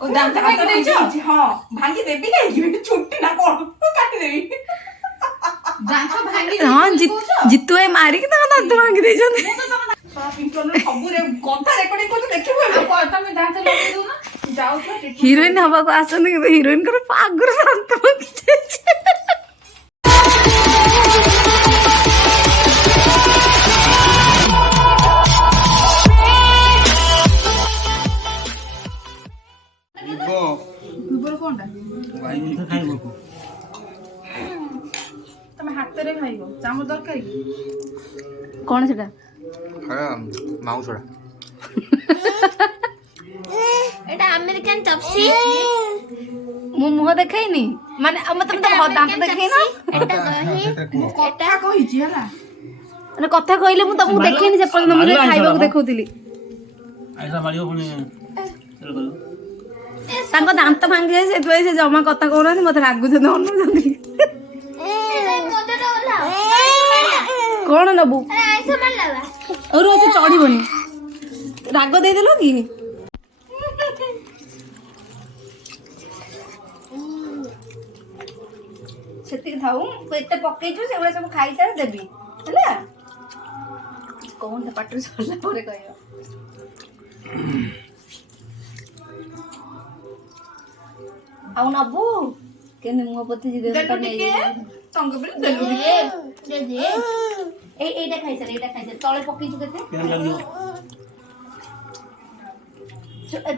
दांत भांगी देछ हां भांगी देबी काई छुट्टी ना कोन काटी देबी दांत भांगी हां जितु ए मारी के दांत भांगी दे जंदे सब रे कथा रेकॉर्डिंग कर देखिबो तमे दांत लगे दो ना जाऊ तो हीरोइन हवा को आसन के हीरोइन कर पागुर दांत भांगी दे गोबर कोनटा भाई तो खाइबो तमे हाथ रे खाइबो चामच दरकारी कोन सेटा खाया माउसड़ा এটা আমেরিকান টপসি मु मुह देखाइनी माने मतलब तो दांत देखाइ ना এটা দহি কথা কहिची हला মানে কথা কইলে মু तुमको देखेनी जे पल मुझे खाइबा को देखौतिली ऐसा मारियो पुनी चल करू तांको दांत भांगी जाय से से जमा कथा कहना मते रागु जे न जंदी মতে দাও कोन नबु আরে আইসা মারলাবা और से चढ़ीबनी राग दे देलो की सेति थाउ को एते पक्कै छु सेगुला सब खाइ सार देबी हला कोन त पाटु सरला परे कहयो आउ नबु केने मुह पति जी दे देलु टिके संग बिल देलु দে দে এইটা খাইছার তলে পক্कै छु केते केन लागियो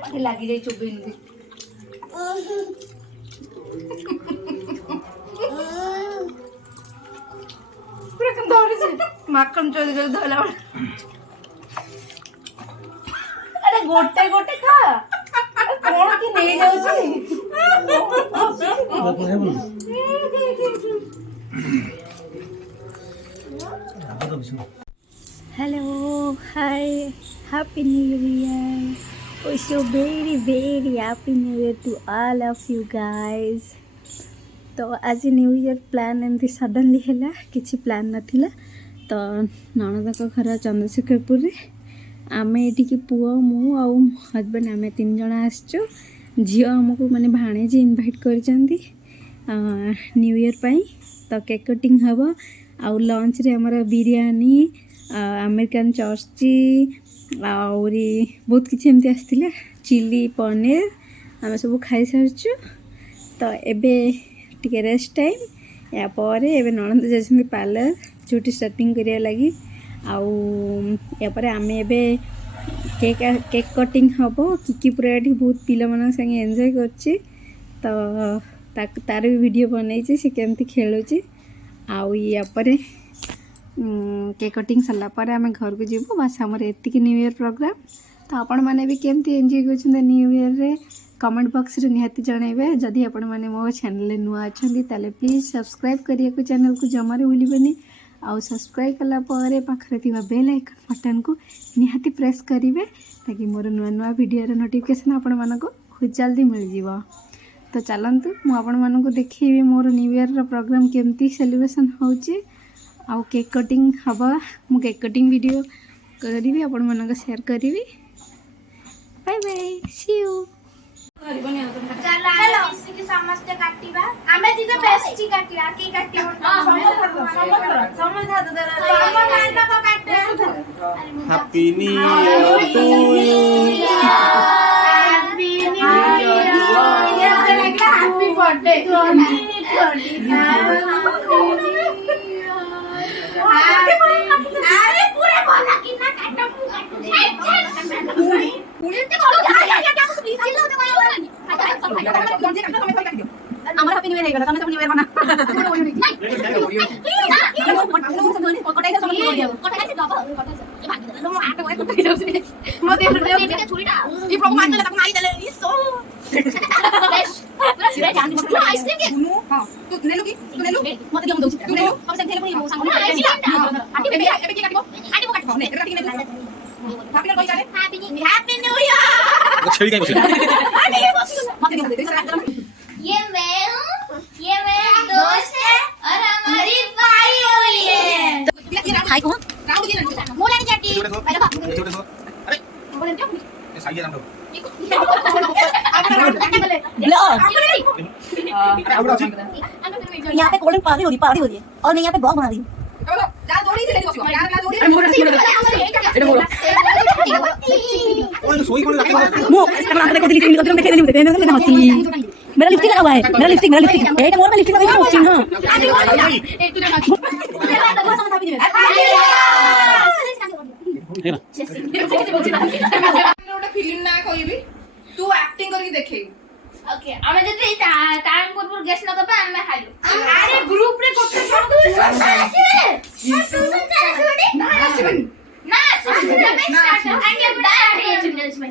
पाखे लगी जाए चुप नहीं माखन चोरी कर धला अरे गोटे गोटे खा कौन की नहीं जाउची बापू है बोल अब तो Bisu hello hi happy new year wish you very happy new year to all of you guys तो आज न्यू ईयर प्लान एमती सडनली है किसी प्लान नाथिला तो ननद को घर चंद्रशेखरपुर रे आमे एठी की पुआ मु आ हस्बैंड आमे 3 जण आसचो झियो हमको माने भाणे जे इनवाइट करचंदी न्यू ईयर पाई तो केक कटिंग हबो आ लंच रे हमर बिरयानी अमेरिकन चर्ची आउरी बहुत किसी एमती आसला चिली पनीर आम सब खाई सारचु तो एबे टिके रेस्ट टाइम या पर एबे ननद जाइछन पार्लर चुटी स्टार्टिंग करिया लगी आउ या पर आमे एबे केक कटिंग हबो किकी पूरा एठी बहुत पिला मन संगे एन्जॉय करछि तो तार भी वीडियो बनैछि से केमती खेलुछि आउ या पर केक कटिंग सरला पर आम घर को जीवु बस आमर एतिक न्यू ईयर प्रोग्राम तो आपण माने भी केमती एंजॉय करछन न्यू ईयर रे कमेंट बॉक्स रे निहाती जणैबे जदि आपण माने मो चैनल रे नुआ अछंदी ताले प्लीज सब्सक्राइब करिया को चैनल को जमारे भूलिबेनी आ सब्सक्राइब कला पर पाखरे थिबा बेल आइकन बटन को निहाती प्रेस करिवे ताकि मोर नुआ नुआ वीडियो रे नोटिफिकेशन आपण मानको बहुत जल्दी मिल जीवो तो चलंतु मु आपण मानको देखिबे मोर न्यू ईयर रो प्रोग्राम केमती सेलिब्रेशन होउची आउ केक कटिंग हबा मु केक कटिंग वीडियो करिबी आपण मानको शेयर करिबी बाय बाय सी यू चलो चलो मिसिकी समस्त काटिबा आमे दिते बेस्टी काटिया के काटियो समझ दे समझ को काटे happy new year to you happy new year happy birthday अरे पूरे बोला कि ना काटो पूरे ते बोलो हमारा हैप्पी न्यू ईयर हेगला तने सब न्यू ईयर बना कोटाई से सब न्यू ईयर कोठाई से दबो कोठाई से भाग दे तुम आटे वाले कोटाई जाउछी मो दे बेटे छुरीटा ई प्रभु मान देला तक मारी देले ई सो पूरा सिरे जान दी आइसक्रीम के हां तू ले लो की तू ले लो मते दियो दउछी तू ले लो हम से खेले पुनी संग में आटी बेबी एबे की काटिबो आटी को काट ने एबे काटी ने हैप्पी न्यू ईयर छेड़ी काई बसे मते दियो दे ये मेरा दोस्त है और हमारी भाई हुई है खाई को राउंड की ना मोला की चट्टी अरे बोले क्या ये साइए नाम दो ये यहाँ पे कोल्ड ड्रिंक पार्टी हो रही है और मैं यहाँ पे ब्लॉग बना रही हूँ मेरा लिपस्टिक लगा हुआ है मेरा लिपस्टिक एक और मैं लिपस्टिक लगा हुआ हाँ फिल्म ना कहबी तू एक्टिंग करके देखेई ओके আমি যদি টাইম করব গেস না করবে আমি হাইলো আরে গ্রুপ রে করতে শুরু টিউশন চালাছিস না আসবেনি না তুমি স্টার্ট আগে স্টার্ট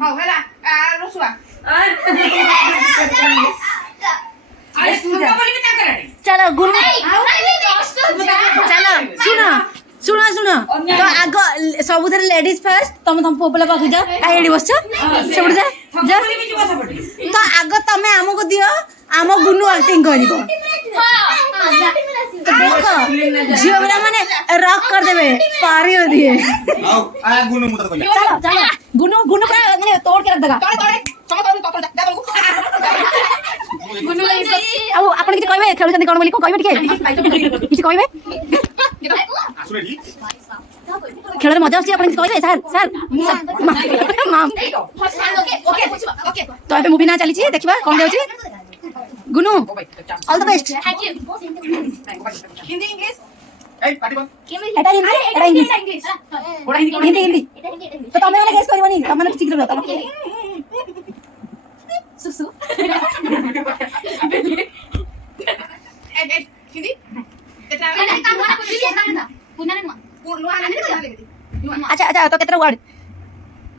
হ্যাঁ হেলা আর রসুয়া আরে সুগা বলি না করে चलो गुरु চলো सुना तो आग सबुथरे लेडीज फास्ट तुम पुला पाखु जा काई एडी बसछ सेबड जा जा तो आग तमे हमको दियो आम गुनु एक्टिंग करिबो देखो जियो बेला माने रॉक कर देबे पारी हो दिए आओ आ गुनु मुत कइला चलो चलो गुनु गुनु पूरा माने तोड़ के रख देगा अब आपण किछ कहबे खेलु जंदी कोन बोली को कहबे ठीक किछ कहबे आसुरे दी खेल मजा आछी आपण किछ कहबे सर माम ओके ओके तो ଏବେ ମୁଭି ନା ଚାଲିଛି ଦେଖିବା କଣ ଯାଉଛି Gunu all the best thank you Hindi English ए पाटी बन ଏଟା ହିନ୍ଦୀ ଏଟା ଇଂଲିଶ इंग्लिश बड़ा हिंदी ହିନ୍ଦୀ ହିନ୍ଦୀ ତ ତମେ ମାନେ ଗେସ୍ କରିବନି ତମେ ମାନେ ଠିକ ରହିବ ତମେ सुसु हिंदी कितना अच्छा अच्छा तो केतरा वर्ड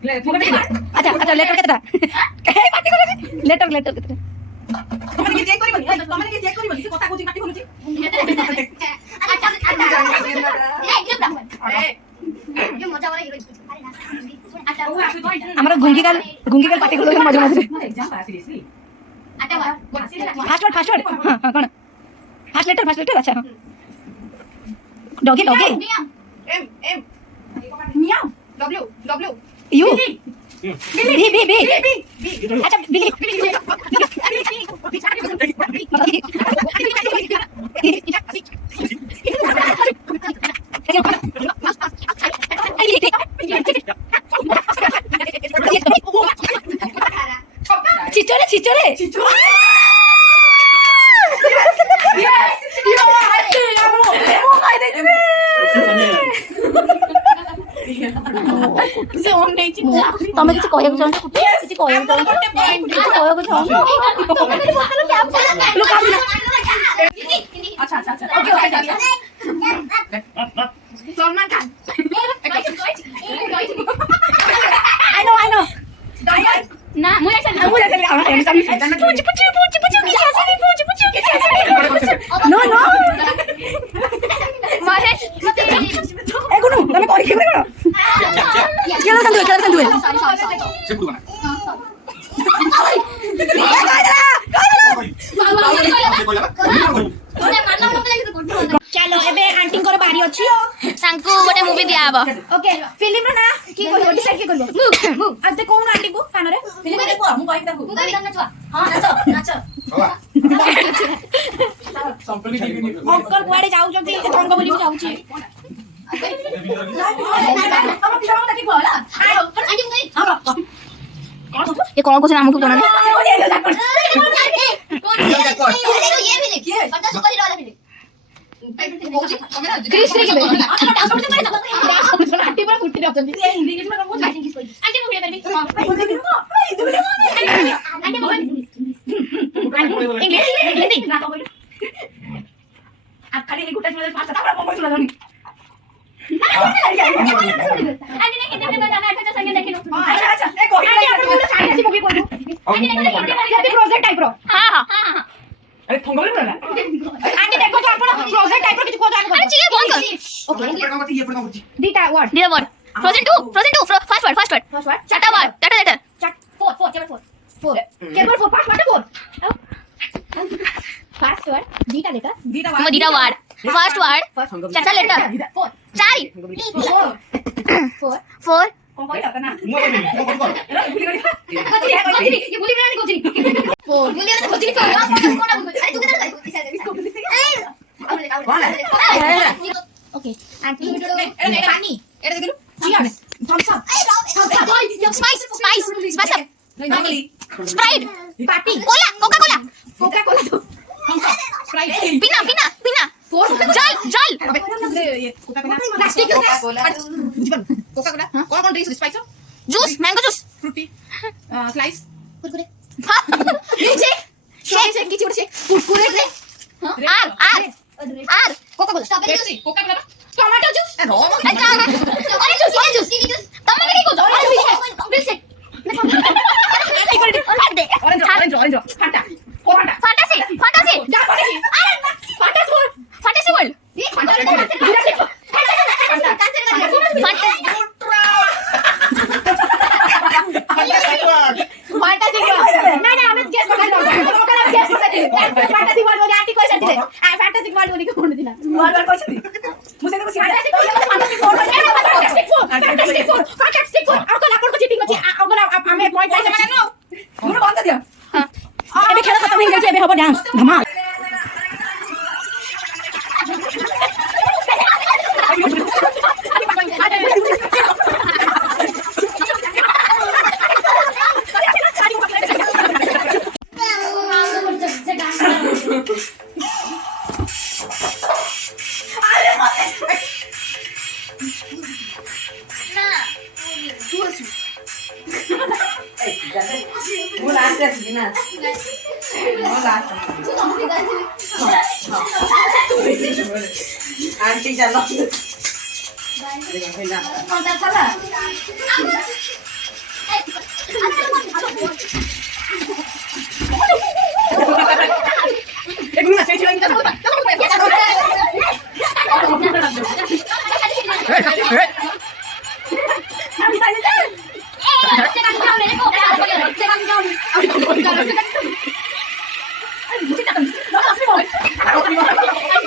अच्छा अच्छा लेटर केतरा काहे पार्टी करे लेटर लेटर केतरा तमने के चेक करिबनी तमने के चेक करिबनी कथा कोची काटी होनुची हमरा गुंगी काल पार्टी कर मजा मजा exam pass seriously fast word हां हां कोन फास्ट लेटर अच्छा doggy doggy M meow W W U B अच्छा बिली चिचोरे चिचोरे ତମେ କିଛି କହିବାକୁ ଚାହୁଁଛ କିଛି କହିବାକୁ ଚାହୁଁଛ अच्छा अच्छा अच्छा okay okay Salman Khan I know ना मुझे ऐसा no महेश मते ए गुनु तमे कहि के करो केला संदुए से पुडू बना चलो एबे आंटी को बारी अछि सांकु गोटे मूवी दिया हबो ओके फिल्म ना की कहबो डिसाइड की करबो मु आते कोन आंटी को कान रे फिल्म देखो मु कहि ताकू हां नाचो संपली टीवी अंकल कुआडे जाउ जति रंग बोली जाउची ये कौन क्वेश्चन हमको पता नहीं क्रिस के आंटी पर फुटी रहते हैं हिंदी में कौन इंग्लिश हिंदी ना तो बोलो आप खाली एक गुटा में पास था पर मोबाइल चला दो अच्छा एक कोई ऐसी मूवी कोई प्रोजेक्ट टाइप रो हां अरे थंगले बोला आंटी देखो तो आपण प्रोजेक्ट टाइप रो किछ को जान अरे ठीक है बोल ओके ये पढ़ना होची दीटा वर्ड फ्रोजन 2 फर्स्ट वर्ड चाटा वर्ड चाटा लेटर फोर केवल फोर फर्स्ट वर्ड दीटा लेटर दीटा वर्ड फर्स्ट वर्ड चाटा लेटर चार फोर कौन कोई आता ना मु बोली ये भूली गया नहीं कोचरी फोर भूली गया तो jadi kau ada juga ada bisa ada okay and Pani. Ada dulu. Cheers. Thumbs up. spice up Normally. Sprite Party. Coca-Cola Coca-Cola tuh. Thumbs up. Sprite. pina jal Coca-Cola. Plastic. Coca-Cola. Coca-Cola. Coca-Cola drinks with spice. juice mango juice Fruity. Slice. kurkure Shake. Kichi udah shake. Kurkure deh. R Coca-Cola Pepsi. Coca-Cola. Tomato juice. orange juice tamma ke ko milkshake Orange. Fanta. Fanta. fantasy world Dhamaal aunty चलो एक minute से चलेंगे Hey,